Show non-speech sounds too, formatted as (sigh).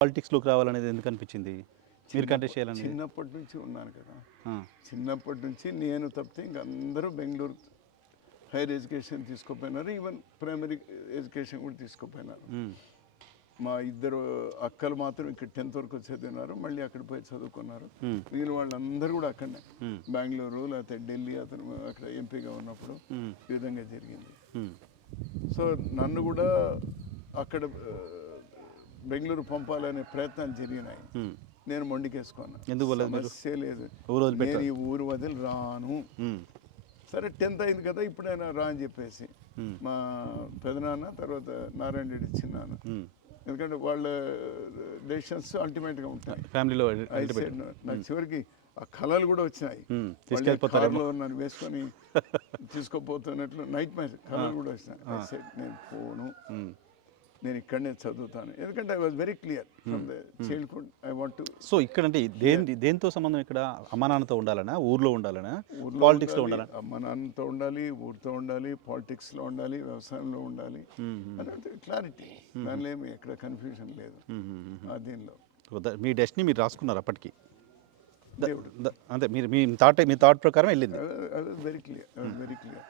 పాలిటిక్స్లోకి రావాలనేది ఎందుకు అనిపించింది మీరు కంటెస్ట్ చేయాలని? చిన్నప్పటి నుంచి ఉన్నాను కదా. చిన్నప్పటి నుంచి నేను తప్పితే ఇంక అందరూ బెంగళూరు హైయర్ ఎడ్యుకేషన్ తీసుకుపోయినారు. ఈవెన్ ప్రైమరీ ఎడ్యుకేషన్ కూడా తీసుకుపోయినారు. మా ఇద్దరు అక్కలు మాత్రం ఇక్కడ టెన్త్ వరకు చదివినారు. మళ్ళీ అక్కడ పోయి చదువుకున్నారు. మిగిలిన వాళ్ళందరూ కూడా అక్కడనే. బెంగళూరు లేకపోతే ఢిల్లీ అతను అక్కడ ఎంపీగా ఉన్నప్పుడు ఈ విధంగా జరిగింది. సో నన్ను కూడా అక్కడ బెంగళూరు పంపాలనే ప్రయత్నాలు జరిగినాయి. నేను మొండికేసుకున్నా. ఎందుకు? సమస్య లేదు. నేను ఈ ఊరు వదిలి రాను. సరే టెన్త్ అయింది కదా ఇప్పుడైనా రా అని చెప్పేసి. మా పెదనాన్న తర్వాత నారాయణ రెడ్డి చిన్నాన్న. ఉమ్. ఎందుకంటే వాళ్ళ డెసిషన్స్ అల్టిమేట్గా ఉంటాయి. ఫ్యామిలీలో. నాకు చివరికి ఆ కళలు కూడా వచ్చినాయి. కార్లో నన్ను వేసుకొని (laughs) తీసుకోపోతున్నట్లు నైట్ మ్యాచ్ కళలు కూడా వచ్చినాయి. నేను పోను. నేను ఇక్కడనే చదువుతాను. ఎందుకంటే I was very clear from the childhood I want to so ఇక్కడ అంటే దేని దేంతో సంబంధం ఇక్కడ? అమ్మా నాన్నతో ఉండాలనా? ఊర్లో ఉండాలనా? పాలిటిక్స్లో ఉండాలా అమ్మ నాన్నతో ఉండాలి ఊరితో ఉండాలి పాలిటిక్స్లో ఉండాలి వ్యవసాయంలో ఉండాలి. క్లారిటీ దానిలో ఏమి ఎక్కడ కన్ఫ్యూజన్ లేదు. ఆ దీనిలో. మీ డెస్టినీ మీరు రాసుకున్నారు అప్పటికి. దేవుడు. అంతే మీరు మీ థాట్ మీ థాట్ ప్రకారం వెళ్ళింది. Very clear